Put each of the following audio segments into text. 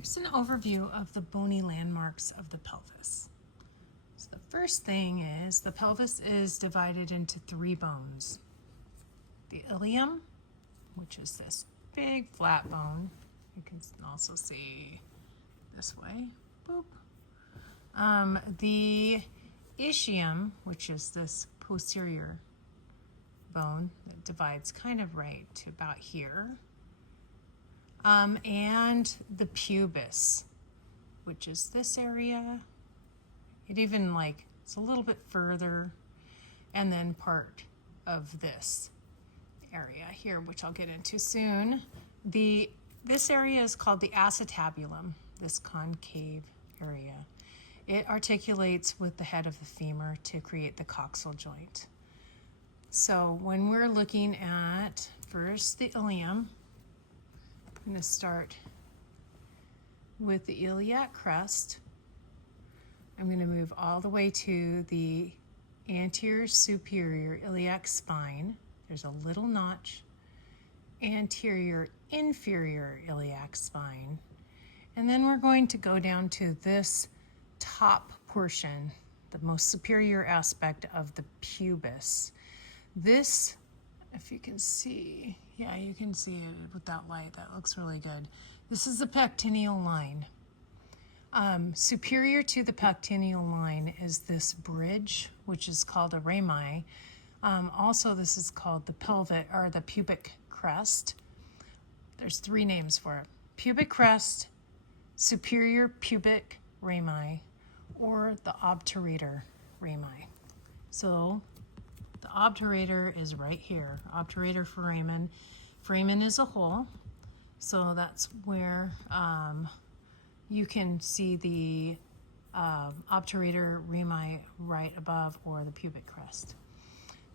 Here's an overview of the bony landmarks of the pelvis. So the first thing is the pelvis is divided into 3 bones. The ilium, which is this big flat bone. You can also see this way. Boop. The ischium, which is this posterior bone that divides kind of right to about here. And the pubis, which is this area. It even it's a little bit further, and then part of this area here, which I'll get into soon. This area is called the acetabulum, this concave area. It articulates with the head of the femur to create the coxal joint. So when we're looking at first the ilium, I'm going to start with the iliac crest. I'm going to move all the way to the anterior superior iliac spine. There's a little notch. Anterior inferior iliac spine. And then we're going to go down to this top portion, the most superior aspect of the pubis. This, if you can see, yeah, you can see it with that light. That looks really good. This is the pectineal line. Superior to the pectineal line is this bridge, which is called a rami. Also, this is called the pelvic or the pubic crest. There's 3 names for it: pubic crest, superior pubic rami, or the obturator rami. So the obturator is right here. Obturator foramen. Foramen is a hole, so that's where you can see the obturator rami right above, or the pubic crest.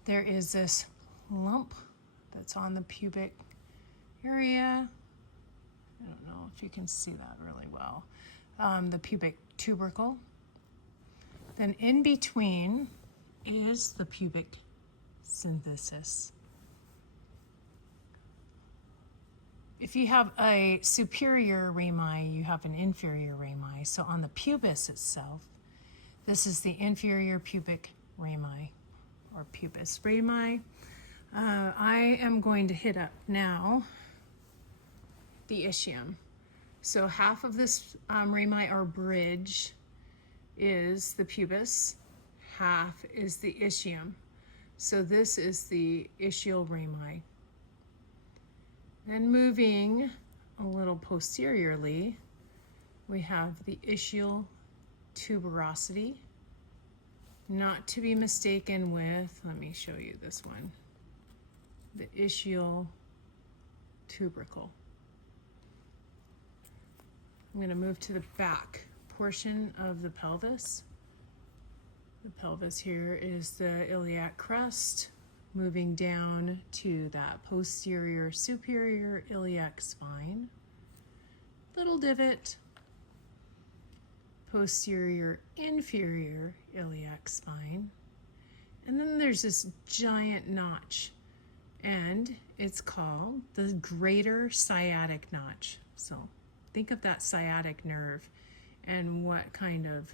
There is this lump that's on the pubic area. I don't know if you can see that really well. The pubic tubercle. Then in between is the pubic synthesis. If you have a superior rami, you have an inferior rami. So on the pubis itself, this is the inferior pubic rami, or pubis rami. I am going to hit up now the ischium. So half of this rami or bridge is the pubis, half is the ischium. So this is the ischial rami. Then moving a little posteriorly, we have the ischial tuberosity, not to be mistaken with, let me show you this one, the ischial tubercle. I'm going to move to the back portion of the pelvis. The pelvis here is the iliac crest, moving down to that posterior superior iliac spine. Little divot, posterior inferior iliac spine. And then there's this giant notch, and it's called the greater sciatic notch. So think of that sciatic nerve and what kind of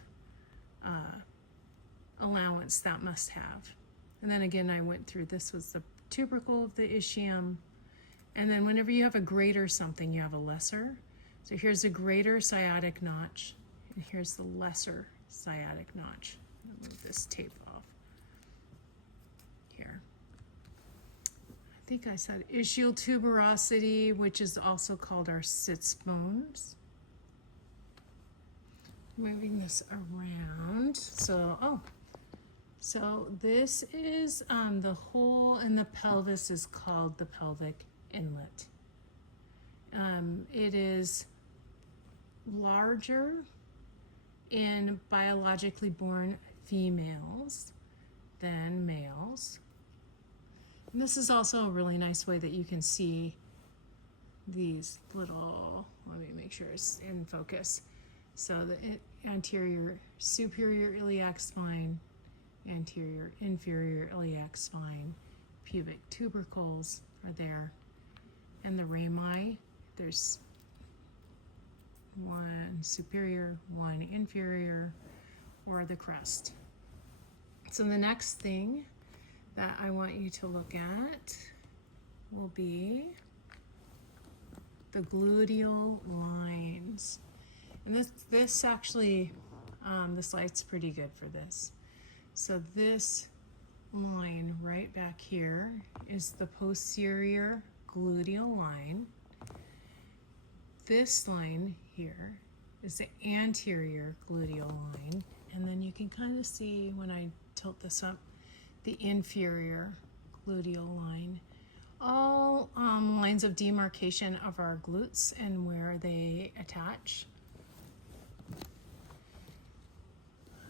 allowance that must have. And then again, I went through, this was the tubercle of the ischium. And then whenever you have a greater something, you have a lesser. So here's a greater sciatic notch, and here's the lesser sciatic notch. I'll move this tape off here. I think I said ischial tuberosity, which is also called our sits bones. Moving this around. So this is the hole in the pelvis is called the pelvic inlet. It is larger in biologically born females than males. And this is also a really nice way that you can see these little, let me make sure it's in focus. So the anterior superior iliac spine, anterior inferior iliac spine, pubic tubercles are there, and the rami, there's one superior, one inferior, or the crest. So the next thing that I want you to look at will be the gluteal lines. And this actually, the slide's pretty good for this. So this line right back here is the posterior gluteal line. This line here is the anterior gluteal line. And then you can kind of see when I tilt this up, the inferior gluteal line. All lines of demarcation of our glutes and where they attach.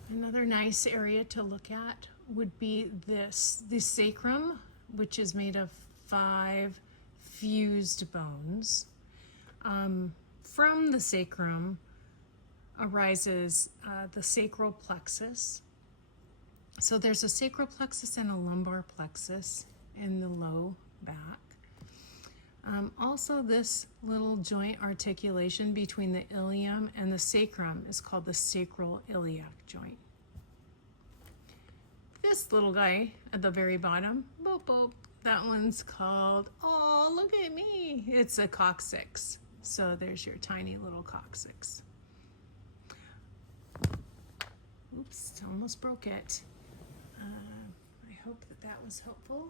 Another nice area to look at would be the sacrum, which is made of 5 fused bones. From the sacrum arises the sacral plexus. So there's a sacral plexus and a lumbar plexus in the low back. Also, this little joint articulation between the ilium and the sacrum is called the sacral iliac joint. This little guy at the very bottom, boop, boop, that one's called, oh, look at me. It's a coccyx. So there's your tiny little coccyx. Oops, almost broke it. I hope that was helpful.